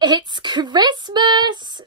It's Christmas!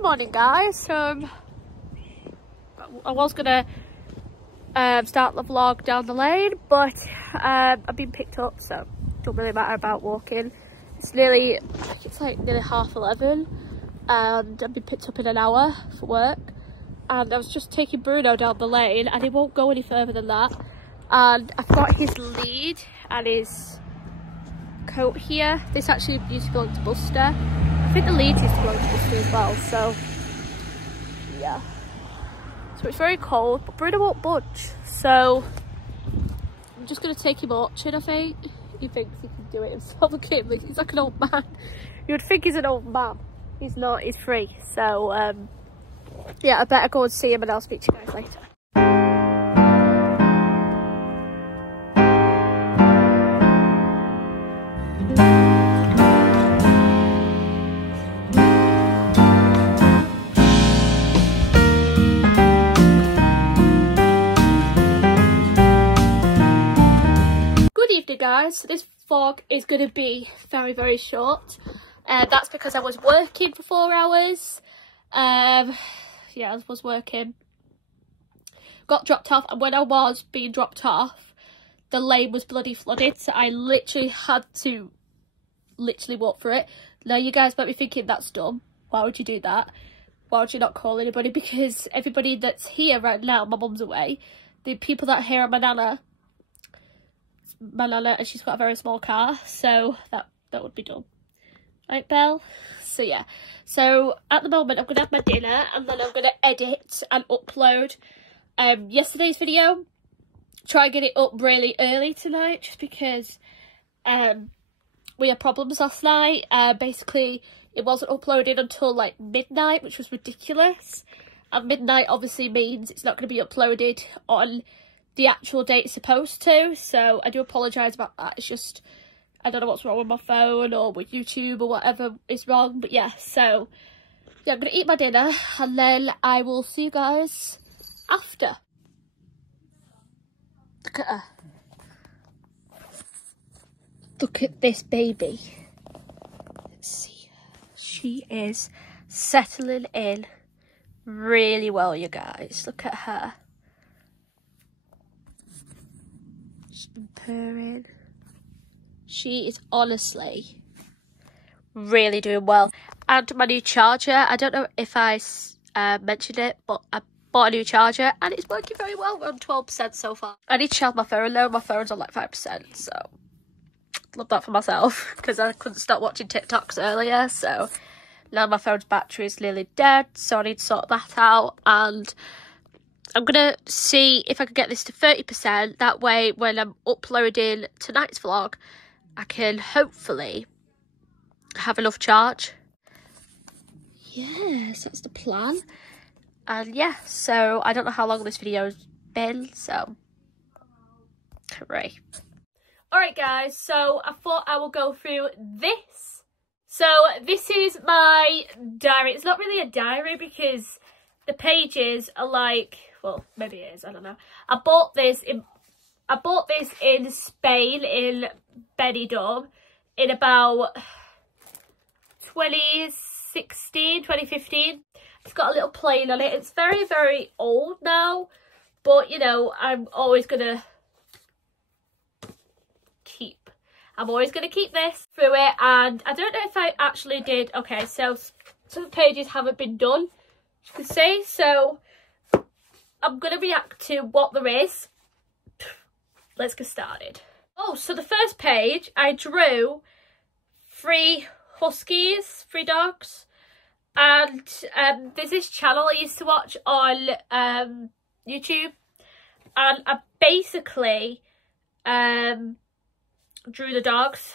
Morning guys, I was gonna start the vlog down the lane, but I've been picked up, so it don't really matter about walking. It's nearly, I think it's like nearly 11:30, and I've been picked up in an hour for work, and I was just taking Bruno down the lane and he won't go any further than that, and I've got his lead and his coat here. This actually used to belong to Buster. I think the lead used to belong to Buster as well, so yeah. So it's very cold, but Bruno won't budge, so I'm just going to take him watching, I think. He thinks he can do it himself. Look at him, he's like an old man. You would think he's an old man. He's not, he's free. So yeah, I better go and see him and I'll speak to you guys later. Guys, so this vlog is going to be very short. That's because I was working for 4 hours. Yeah, I was working, got dropped off, and when I was being dropped off the lane was bloody flooded, so I literally had to walk through it. Now you guys might be thinking that's dumb. Why would you do that? Why would you not call anybody? Because everybody that's here right now, my mum's away, the people that are here are my nana, and she's got a very small car, so that would be dumb, right, Belle? So yeah, so at the moment I'm gonna have my dinner and then I'm gonna edit and upload yesterday's video. Try and get it up really early tonight, just because we had problems last night. Basically it wasn't uploaded until like midnight, which was ridiculous, and midnight obviously means it's not going to be uploaded on the actual date it's supposed to, so I do apologise about that. It's just, I don't know what's wrong with my phone or with YouTube or whatever is wrong, but yeah, so yeah, I'm gonna eat my dinner and then I will see you guys after. Look at her. Look at this baby. Let's see. She is settling in really well, you guys. Look at her. She's been purring. She is honestly really doing well. And my new charger, I don't know if I mentioned it, but I bought a new charger and it's working very well. We're on 12% so far. I need to charge my phone though. My phone's on like 5%, so love that for myself, because I couldn't stop watching TikToks earlier. So now my phone's battery is nearly dead, so I need to sort that out. And I'm going to see if I can get this to 30%. That way, when I'm uploading tonight's vlog, I can hopefully have enough charge. Yes, that's the plan. And yeah, so I don't know how long this video's been, so hooray. Alright guys, so I thought I will go through this. So this is my diary. It's not really a diary because the pages are like, well, maybe it is, I don't know. I bought this in Spain, in Benidorm, in about 2015. It's got a little plane on it. It's very, very old now, but you know, I'm always gonna keep this through it. And I don't know if I actually did. Okay, so some of the pages haven't been done, as you can see, so I'm gonna react to what there is. Let's get started. Oh, so the first page, I drew 3 huskies, 3 dogs, and there's this channel I used to watch on YouTube, and I basically drew the dogs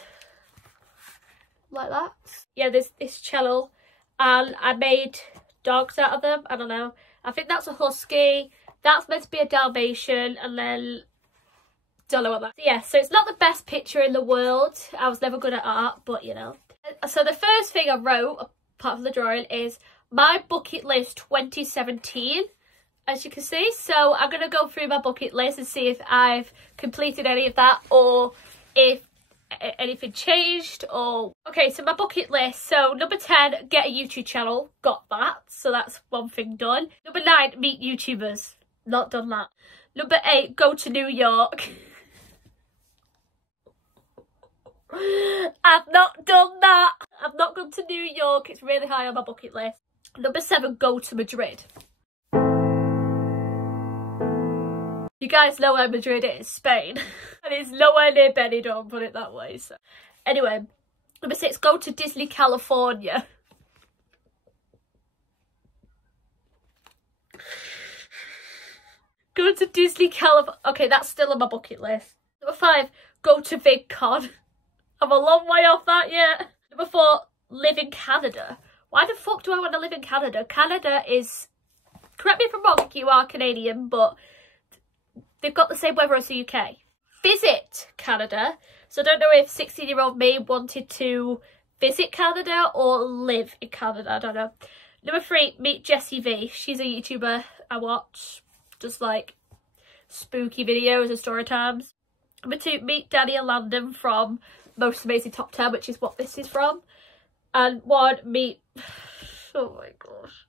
like that. Yeah, there's this channel, and I made dogs out of them. I don't know. I think that's a husky. That's meant to be a Dalmatian, and then don't know what that. So yeah, so it's not the best picture in the world. I was never good at art, but you know. So the first thing I wrote, apart from the drawing, is my bucket list 2017, as you can see. So I'm gonna go through my bucket list and see if I've completed any of that, or if anything changed. Or okay, so my bucket list. So number 10, get a YouTube channel. Got that. So that's one thing done. Number 9, meet YouTubers. Not done that. Number 8, go to New York. I've not done that. I've not gone to New York. It's really high on my bucket list. Number 7, go to Madrid. You guys know where Madrid is, Spain. And it's nowhere near Benidorm, put it that way. So anyway, number 6, go to Disney, California. Go to Disney, California. Okay, that's still on my bucket list. Number 5, go to VidCon. I'm a long way off that yet. Number 4, live in Canada. Why the fuck do I want to live in Canada? Canada is, correct me if I'm wrong, you are Canadian, but they've got the same weather as the UK. Visit Canada. So I don't know if 16-year-old me wanted to visit Canada or live in Canada. I don't know. Number 3, meet Jessie V. She's a YouTuber I watch. Just like spooky videos and story times. Number 2, meet Daniel Landon from Most Amazing Top 10, which is what this is from. And 1, meet... Oh my gosh.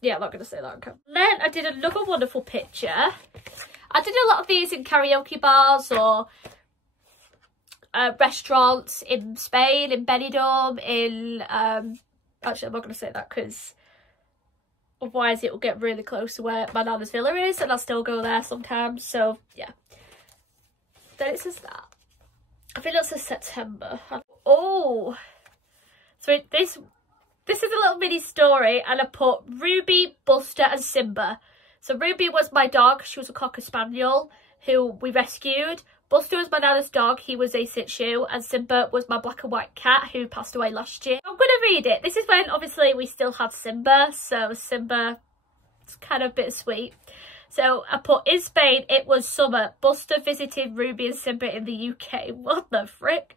Yeah, I'm not going to say that on camera. Then I did another wonderful picture. I did a lot of these in karaoke bars or restaurants in Spain, in Benidorm, in... Actually, I'm not going to say that because otherwise it will get really close to where my nana's villa is, and I'll still go there sometimes. So, yeah. Then it says that. I think that says September. Oh! So this is a little mini story, and I put Ruby, Buster and Simba. So Ruby was my dog. She was a Cocker Spaniel who we rescued. Buster was my nana's dog. He was a Shih Tzu. And Simba was my black and white cat who passed away last year. I'm going to read it. This is when obviously we still had Simba. So Simba, it's kind of bittersweet. So I put, in Spain, it was summer. Buster visited Ruby and Simba in the UK. What the frick?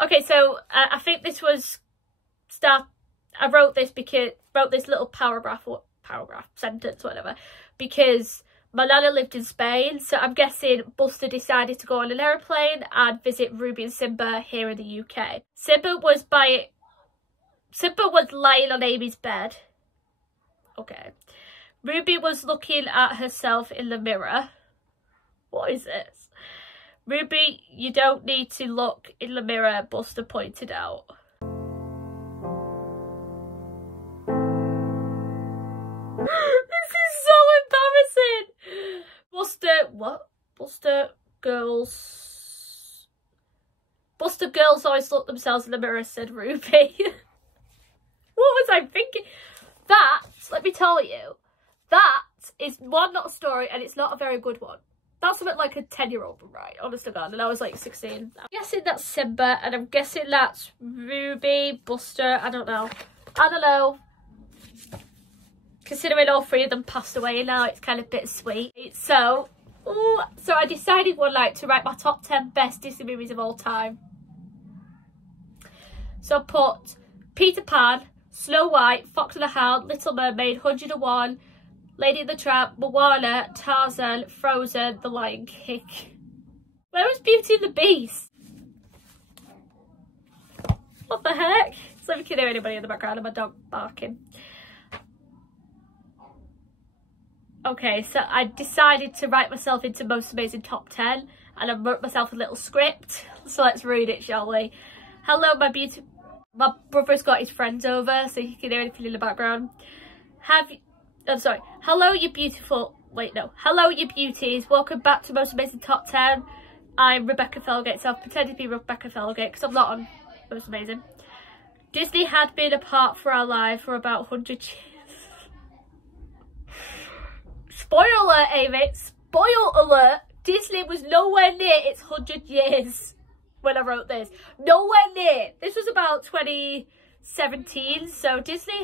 Okay, so I think this was I wrote this little sentence, whatever, because my nana lived in Spain, so I'm guessing Buster decided to go on an aeroplane and visit Ruby and Simba here in the UK. Simba was lying on Amy's bed. Okay. Ruby was looking at herself in the mirror. What is this? Ruby, you don't need to look in the mirror, Buster pointed out. This is so embarrassing. Buster girls always look themselves in the mirror, said Ruby. What was I thinking? That, let me tell you, that is one, not a story, and it's not a very good one. That's something like a 10-year-old would write, honest to God, and I was like 16. I'm guessing that's Simba, and I'm guessing that's Ruby, Buster, I don't know. Considering all 3 of them passed away now, it's kind of bittersweet. So I decided one night to write my top 10 best Disney movies of all time. So I put Peter Pan, Snow White, Fox and the Hound, Little Mermaid, 101, Lady and the Tramp, Moana, Tarzan, Frozen, The Lion King. Where was Beauty and the Beast? What the heck? So if you can hear anybody in the background of my dog barking. Okay, so I decided to write myself into most amazing top 10, and I wrote myself a little script. So let's read it, shall we? Hello, my beautiful... My brother's got his friends over, so you can hear anything in the background. I'm sorry. Hello, you beautiful... Wait, no. Hello, you beauties. Welcome back to Most Amazing Top 10. I'm Rebecca Felgate, so I've pretended to be Rebecca Felgate because I'm not on Most Amazing. Disney had been apart for our life for about 100 years. Spoiler alert, Amy. Spoiler alert. Disney was nowhere near its 100 years when I wrote this. Nowhere near. This was about 2017, so Disney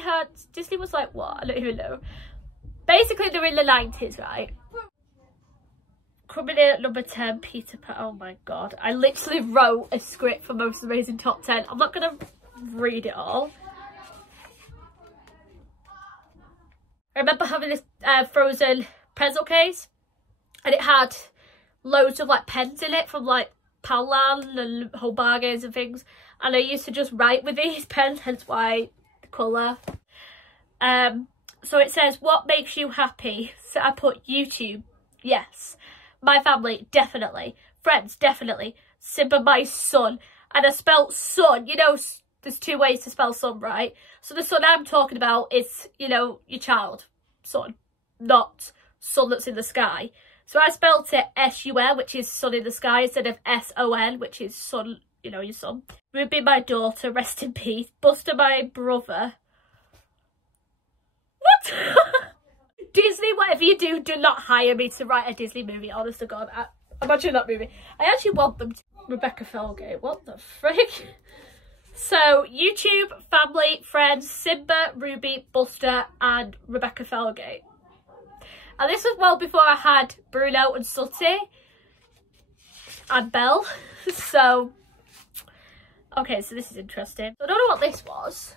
was like, what? I don't even know. Basically, they're in the 90s, right? Coming in at number 10, Peter Pan. Oh my god. I literally wrote a script for Most Amazing Top 10. I'm not going to read it all. I remember having this frozen pretzel case, and it had loads of like pens in it from like Poundland and Home Bargains and things, and I used to just write with these pens, hence why the colour. So it says, what makes you happy? So I put YouTube, yes. My family, definitely. Friends, definitely. Simba, my son. And I spelt son. You know, there's two ways to spell son, right? So the son I'm talking about is, you know, your child. Son. Not sun that's in the sky. So I spelt it S-U-N, which is sun in the sky, instead of S-O-N, which is sun, you know, your son. Ruby, my daughter, rest in peace. Buster, my brother. What? Disney, whatever you do, do not hire me to write a Disney movie, honest to God. Imagine that movie. I actually want them to... Rebecca Felgate, what the frick? So, YouTube, family, friends, Simba, Ruby, Buster, and Rebecca Felgate. And this was well before I had Bruno and Sooty. And Belle. So, okay, so this is interesting. I don't know what this was.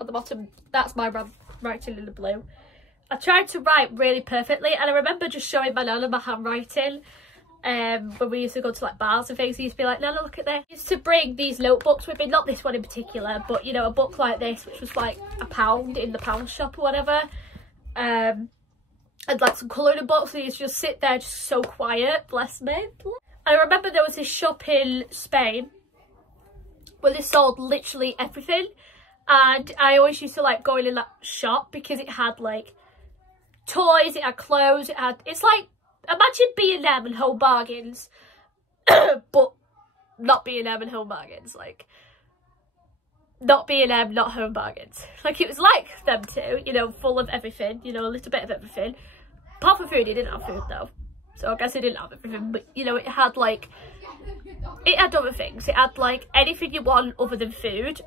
At the bottom, that's my writing in the blue. I tried to write really perfectly, and I remember just showing my nana my handwriting when we used to go to like bars and things. He used to be like, Nana, look at this. I used to bring these notebooks with me, not this one in particular, but you know, a book like this, which was like £1 in the pound shop or whatever, and like some colouring books, and he used to just sit there just so quiet, bless me. And I remember there was this shop in Spain where they sold literally everything, and I always used to like going in that shop because it had like toys, it had clothes, it's like, imagine B&M and Home Bargains, but not B&M and Home Bargains, like, not B&M, not Home Bargains. Like, it was like them two, you know, full of everything, you know, a little bit of everything. Apart from food, it didn't have food though, so I guess it didn't have everything, but, you know, it had, like, it had other things. It had, like, anything you want other than food,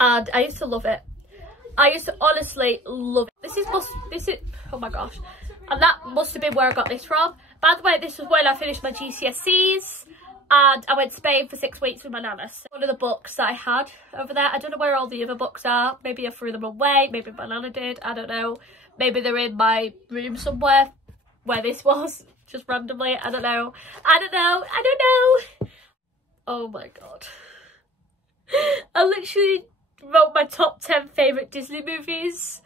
and I used to love it. I used to honestly love it. This is, oh my gosh. And that must have been where I got this from. By the way, this was when I finished my GCSEs and I went to Spain for 6 weeks with my nana. So one of the books that I had over there. I don't know where all the other books are. Maybe I threw them away. Maybe my nana did. I don't know. Maybe they're in my room somewhere where this was. Just randomly. I don't know. I don't know. I don't know. Oh my God. I literally wrote my top 10 favourite Disney movies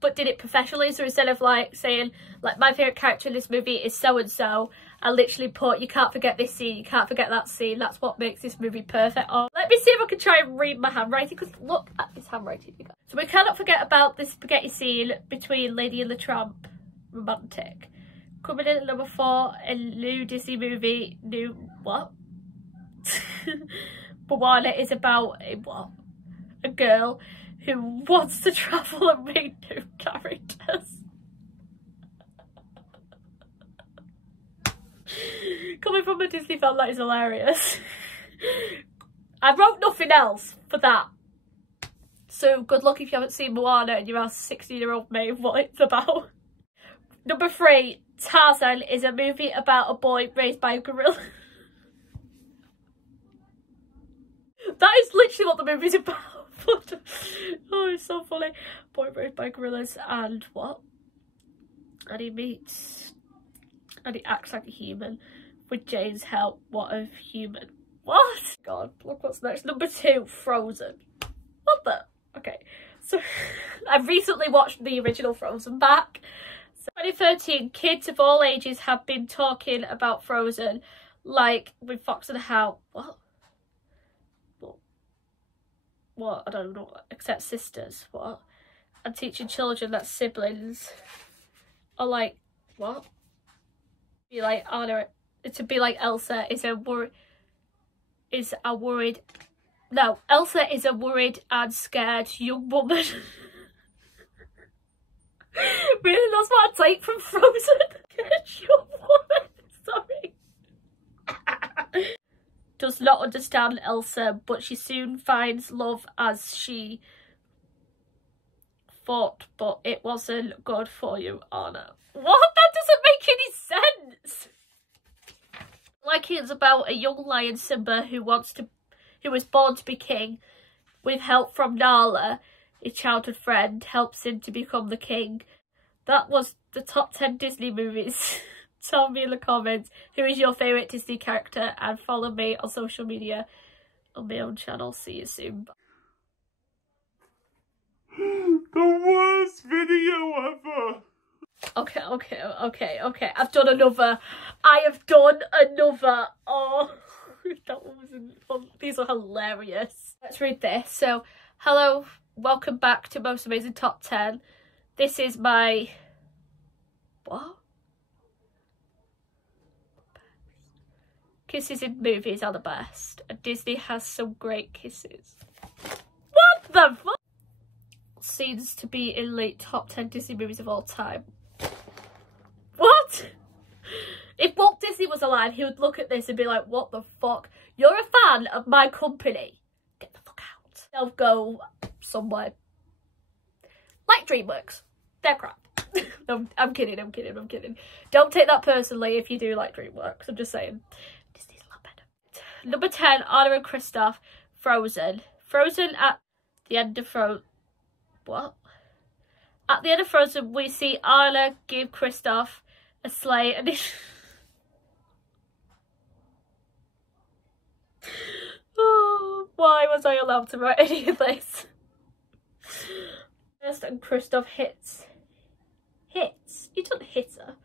but did it professionally. So instead of like saying like my favourite character in this movie is so and so, I literally put, you can't forget this scene, you can't forget that scene, that's what makes this movie perfect. Oh, let me see if I can try and read my handwriting, because look at this handwriting, you guys. So we cannot forget about this spaghetti scene between Lady and the Tramp, romantic. Coming in at number 4, a new Disney movie, new what? Moana is about a girl who wants to travel and meet new characters. Coming from a Disney film, that is hilarious. I wrote nothing else for that. So good luck if you haven't seen Moana and you ask 16-year-old me what it's about. Number 3, Tarzan is a movie about a boy raised by a gorilla. That is literally what the movie's about. Oh, it's so funny. Boy raised by gorillas and what? And he acts like a human with Jane's help. What a human. What? God, look what's next. Number 2, Frozen. What the? Okay, so I've recently watched the original Frozen back. So 2013, kids of all ages have been talking about Frozen, like with Fox and the Hound. What? I don't know. Except sisters. What? And teaching children that siblings are like, what? Be like Anna. To be like Elsa is a worried. No, Elsa is a worried and scared young woman. Really, that's what I take from Frozen. Young woman. Sorry. Does not understand Elsa, but she soon finds love as she thought, but it wasn't good for you, Anna. What? That doesn't make any sense. Like it's about a young lion, Simba, who was born to be king. With help from Nala, his childhood friend, helps him to become the king. That was the top 10 Disney movies. Tell me in the comments who is your favourite Disney character, and follow me on social media on my own channel. See you soon. The worst video ever. Okay. I have done another. Oh, that one wasn't fun. These are hilarious. Let's read this. So, hello, welcome back to Most Amazing Top 10. This is my... What? Kisses in movies are the best. And Disney has some great kisses. What the fuck? Seems to be in late top 10 Disney movies of all time. What? If Walt Disney was alive, he would look at this and be like, what the fuck? You're a fan of my company. Get the fuck out. They'll go somewhere. Like DreamWorks. They're crap. No, I'm kidding. Don't take that personally if you do like DreamWorks. I'm just saying. Disney's a lot better. Number 10, Anna and Kristoff, Frozen. Frozen at the end of Frozen. What? At the end of Frozen, we see Anna give Kristoff a sleigh and oh, why was I allowed to write any of this? First, and Kristoff hits. He doesn't hit her.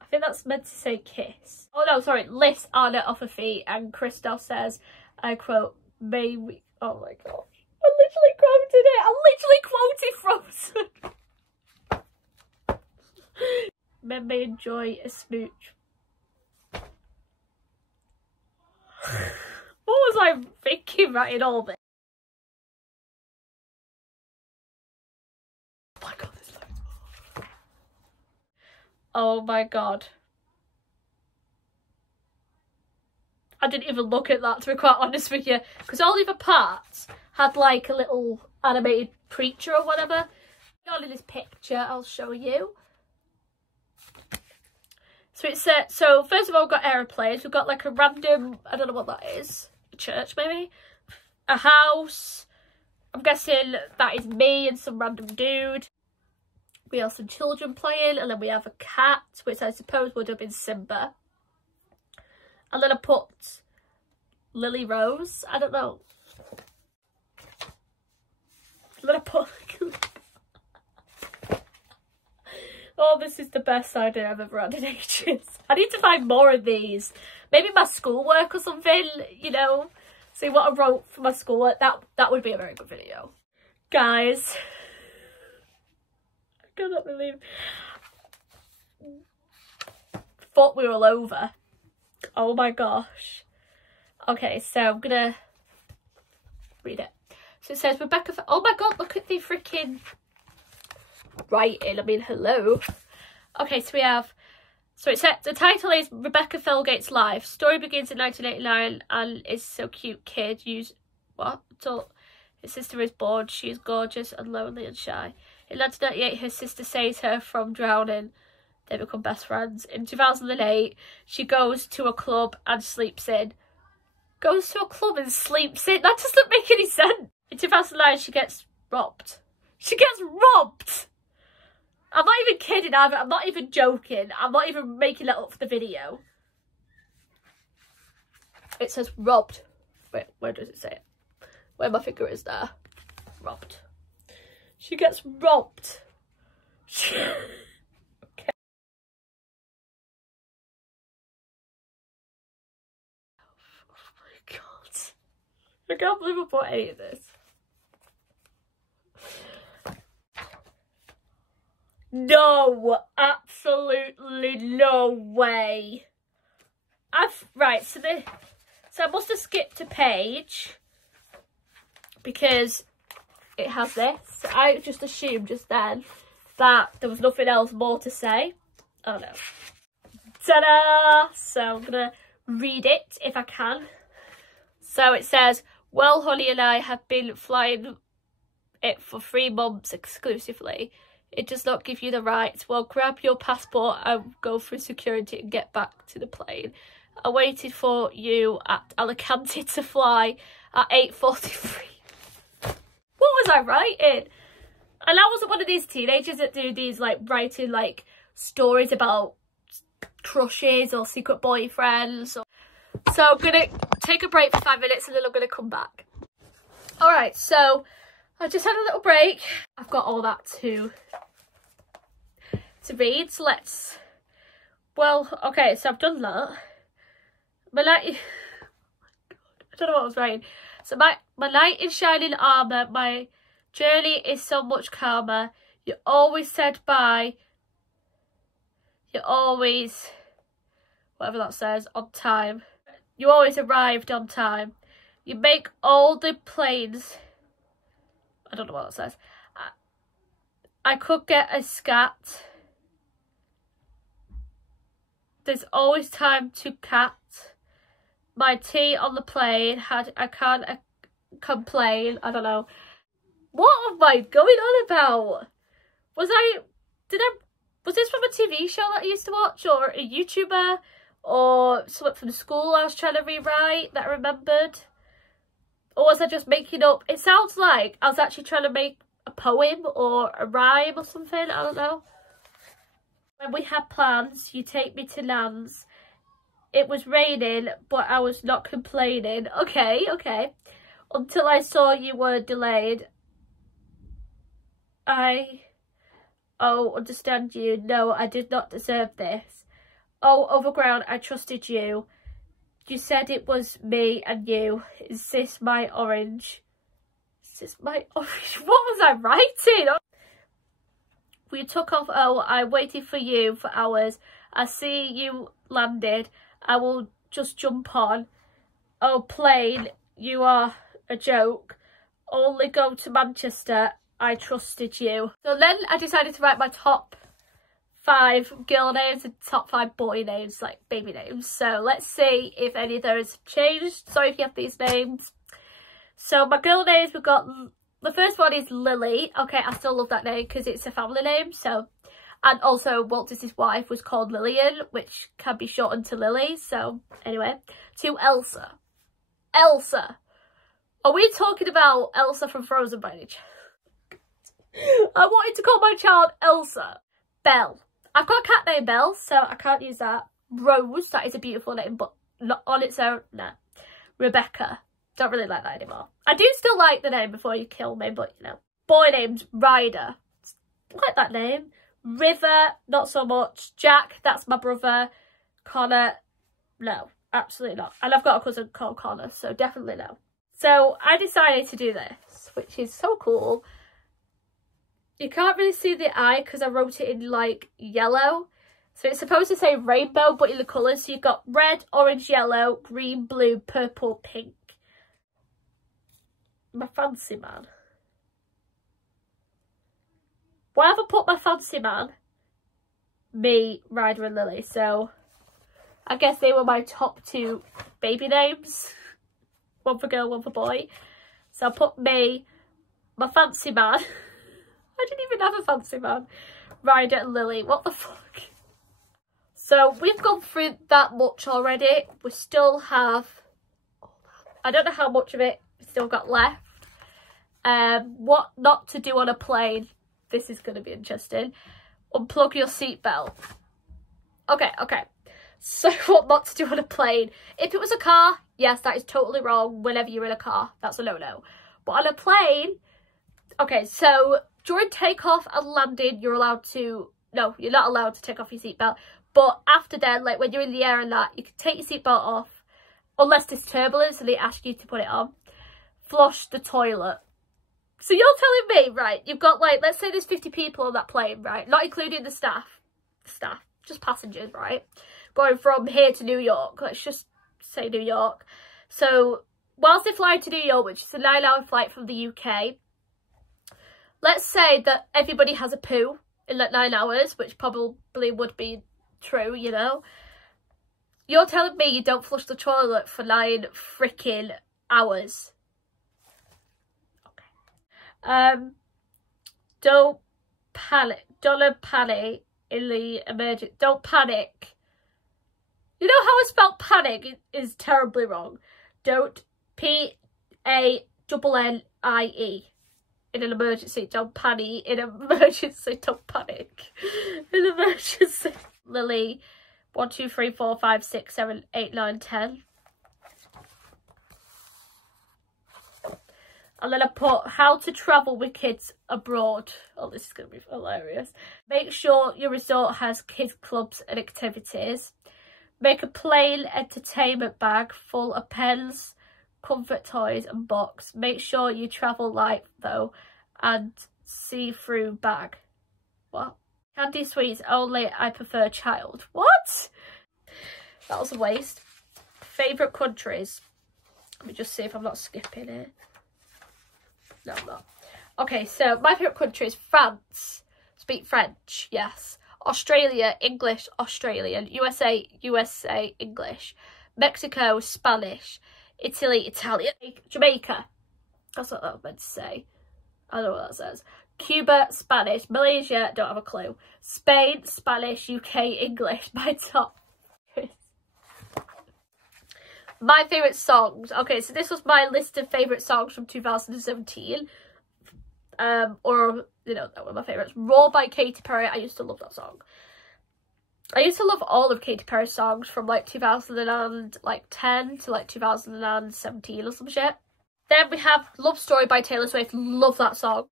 I think that's meant to say kiss. Oh no, sorry, lifts Anna off her feet, and Kristoff says, I quote, may we... Oh my gosh. I literally quoted it. I literally quoted Frozen. Men may enjoy a smooch. What was I thinking writing all this? Oh my god, there's loads more. Oh my god. I didn't even look at that, to be quite honest with you, because all the other parts had like a little animated preacher or whatever. Not in this picture, I'll show you. So it said, so first of all, we've got aeroplanes. We've got like a random, I don't know what that is, a church maybe, a house. I'm guessing that is me and some random dude. We have some children playing, and then we have a cat, which I suppose would have been Simba. And then I put Lily Rose, I don't know. And then I put... Oh, this is the best idea I've ever had in ages. I need to find more of these. Maybe my schoolwork or something, you know. See what I wrote for my schoolwork. That would be a very good video. Guys. I cannot believe... Thought we were all over. Oh my gosh. Okay, so I'm gonna read it. So it says Rebecca... Oh my god, look at the freaking writing. I mean, hello. Okay, so we have... So it said the title is Rebecca Felgate's Life. Story begins in 1989 and is so cute kid. Use... What? So his sister is born. She is gorgeous and lonely and shy. In 1998, her sister saves her from drowning. They become best friends. In 2008, she goes to a club and sleeps in. Goes to a club and sleeps in? That doesn't make any sense. In 2009, she gets robbed. She gets robbed! I'm not even kidding, I'm not even joking. I'm not even making that up for the video. It says robbed. Wait, where does it say it? Where my finger is there. Robbed. She gets robbed. Okay. Oh my god. I can't believe I bought any of this. No, absolutely no way. Right, so I must have skipped a page because it has this. I just assumed just then that there was nothing else more to say. Oh no. Ta-da! So I'm gonna read it if I can. So it says, well, Honey and I have been flying it for 3 months exclusively. It does not give you the right. Well, grab your passport and go through security and get back to the plane. I waited for you at Alicante to fly at 8:43. What was I writing? And I wasn't one of these teenagers that do these, like, writing, like, stories about crushes or secret boyfriends. So I'm going to take a break for 5 minutes and then I'm going to come back. Alright, so I just had a little break. I've got all that to read, so let's... Well, okay, so I've done that. My night... I don't know what I was writing. So my knight in shining armour, my journey is so much calmer. You always said bye. You always... whatever that says, on time. You always arrived on time. You make all the planes... I don't know what that says. I could get a scat. There's always time to cat. My tea on the plane I can't complain. I don't know. What am I going on about? Was this from a TV show that I used to watch, or a YouTuber, or something from school I was trying to rewrite that I remembered? Or was I just making up? It sounds like I was actually trying to make a poem or a rhyme or something. I don't know. When we had plans, you take me to Nan's. It was raining, but I was not complaining. Okay. Until I saw you were delayed. Understand you. No, I did not deserve this. Oh, overground, I trusted you. You said it was me and you. Is this my orange? Is this my orange? What was I writing? We took off. Oh, I waited for you for hours. I see you landed. I will just jump on. Oh, plane, you are a joke. Only go to Manchester. I trusted you. So then I decided to write my top 5 girl names and top 5 boy names, like baby names. So let's see if any of those have changed. Sorry if you have these names. So my girl names, we've got, the first one is Lily. Okay, I still love that name because it's a family name. So, and also Walt Disney's wife was called Lillian, which can be shortened to Lily. So anyway, to Elsa. Elsa. Are we talking about Elsa from Frozen by any chance? I wanted to call my child Elsa. Belle. I've got a cat named Belle, so I can't use that. Rose, that is a beautiful name, but not on its own, no. Rebecca. Don't really like that anymore. I do still like the name Before You Kill Me, but you know. Boy named Ryder. Like that name. River, not so much. Jack, that's my brother. Connor, no, absolutely not. And I've got a cousin called Connor, so definitely no. So I decided to do this, which is so cool. You can't really see the eye because I wrote it in like yellow. So it's supposed to say rainbow, but in the colours. So you've got red, orange, yellow, green, blue, purple, pink. My fancy man. Why have I put my fancy man? Me, Ryder and Lily. So I guess they were my top 2 baby names. One for girl, one for boy. So I put me, my fancy man. I didn't even have a fancy man. Ryder and Lily. What the fuck? So we've gone through that much already. We still have... I don't know how much of it we still got left. What not to do on a plane. This is going to be interesting. Unplug your seatbelt. Okay. So what not to do on a plane. If it was a car, Yes, that is totally wrong. Whenever you're in a car, that's a no-no. But on a plane, okay, so during takeoff and landing, you're allowed to, no, you're not allowed to take off your seatbelt. But after then, like when you're in the air and that, you can take your seatbelt off, unless there's turbulence and they ask you to put it on. Flush the toilet. So you're telling me, right, you've got like, let's say there's 50 people on that plane, right? Not including the staff, just passengers, right? Going from here to New York, let's just say New York. So whilst they're flying to New York, which is a 9-hour flight from the UK, let's say that everybody has a poo in that 9 hours, which probably would be true, you know. You're telling me you don't flush the toilet for 9 freaking hours. Okay. Don't panic in the emergency. Don't panic. You know how I spelled panic is terribly wrong. Don't P-A-N-N-I-E in an emergency. Don't panic in an emergency. Don't panic in an emergency. Lily, 1, 2, 3, 4, 5, 6, 7, 8, 9, 10. And then I put how to travel with kids abroad. Oh, this is going to be hilarious. Make sure your resort has kids clubs and activities. Make a plain entertainment bag full of pens, comfort toys and books. Make sure you travel light though and see-through bag. What? Candy sweets only, I prefer child. What? That was a waste. Favourite countries. Let me just see if I'm not skipping it. No, I'm not. Okay, so my favourite country is France. Speak French, yes. Australia, English, Australian. USA, USA, English. Mexico, Spanish. Italy, Italian. Jamaica. That's what that was meant to say. I don't know what that says. Cuba, Spanish. Malaysia, don't have a clue. Spain, Spanish, UK, English. My top. My favourite songs. Okay, so this was my list of favourite songs from 2017. Or, you know, that were my favourites. Raw by Katy Perry. I used to love that song. I used to love all of Katy Perry's songs from like 2010 to like 2017 or some shit. Then we have Love Story by Taylor Swift. Love that song.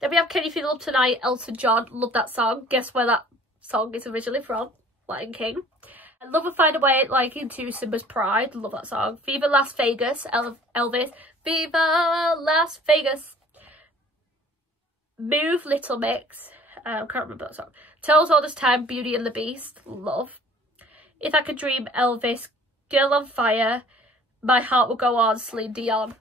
Then we have Can You Feel Love Tonight, Elton John. Love that song. Guess where that song is originally from? Lion King. And Love and Find a Way, like into Simba's Pride. Love that song. Viva Las Vegas, Elvis. Viva Las Vegas. Move, Little Mix. I can't remember that song. Tells All This Time, Beauty and the Beast. Love. If I Could Dream, Elvis. Girl on Fire. My Heart Will Go On, Celine Dion.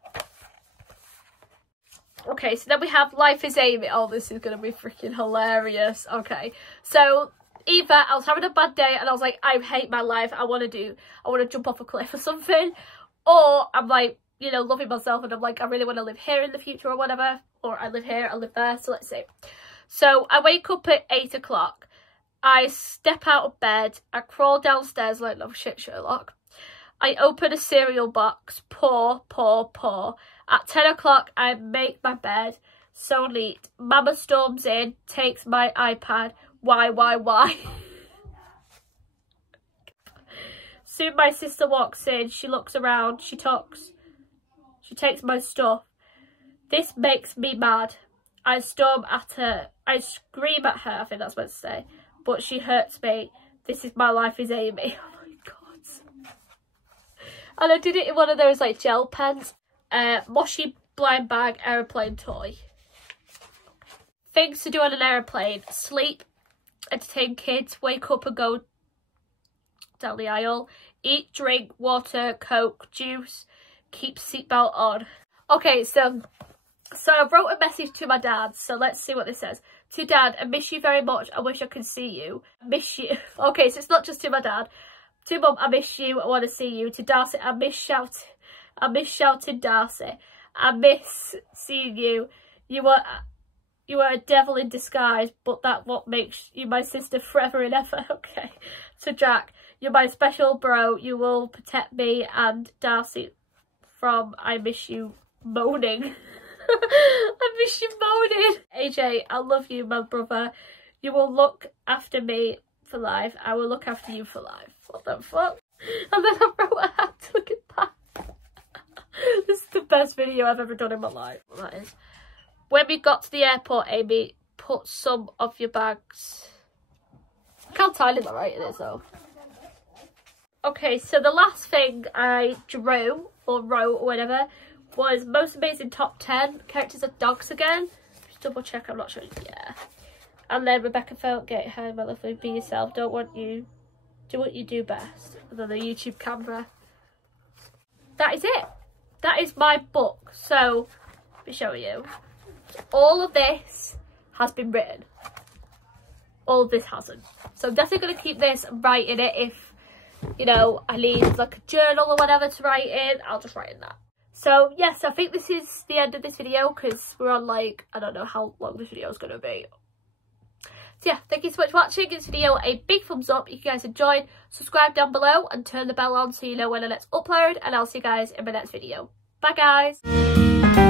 Okay, so then we have Life is Amy. Oh, this is going to be freaking hilarious. Okay, so either I was having a bad day and I was like, I hate my life. I want to jump off a cliff or something. Or I'm like, you know, loving myself and I'm like, I really want to live here in the future or whatever. Or I live here, I live there. So let's see. So I wake up at 8 o'clock. I step out of bed. I crawl downstairs like, oh shit, Sherlock. I open a cereal box. Pour. At 10 o'clock, I make my bed. So neat. Mama storms in, takes my iPad. Why? Soon my sister walks in. She looks around. She talks. She takes my stuff. This makes me mad. I storm at her. I scream at her. I think that's what to say. But she hurts me. This is my life is Amy. Oh my god. And I did it in one of those like gel pens. Moshi blind bag aeroplane toy. Things to do on an aeroplane. Sleep. Entertain kids. Wake up and go down the aisle. Eat, drink, water, Coke, juice. Keep seatbelt on. Okay, so I wrote a message to my dad. So let's see what this says. To Dad, I miss you very much. I wish I could see you. I miss you. Okay, so it's not just to my dad. To Mum, I miss you. I want to see you. To Darcy, I miss shouting Darcy. I miss seeing you. You are a devil in disguise, but that what makes you my sister forever and ever. Okay. To Jack, you're my special bro. You will protect me and Darcy from I miss you moaning. I miss you moaning. AJ, I love you, my brother. You will look after me for life. I will look after you for life. What the fuck? And then I wrote a hat to look at that. This is the best video I've ever done in my life. Well, that is. When we got to the airport, Amy, put some of your bags. I can't tell that right, it is though. Okay, so the last thing I drew, or wrote, or whatever, was most amazing top 10 characters of dogs again. Just double check, I'm not sure. Yeah. And then Rebecca felt, get hi, my lovely, be yourself, don't want you, do what you do best. And then the YouTube camera. That is it. That is my book. So, let me show you. So all of this has been written. All of this hasn't. So I'm definitely going to keep this writing it. If, you know, I need like a journal or whatever to write in, I'll just write in that. So yes, I think this is the end of this video because we're on like, I don't know how long this video is going to be. So yeah, thank you so much for watching. Give this video a big thumbs up if you guys enjoyed. Subscribe down below and turn the bell on so you know when I next upload. And I'll see you guys in my next video. Bye guys.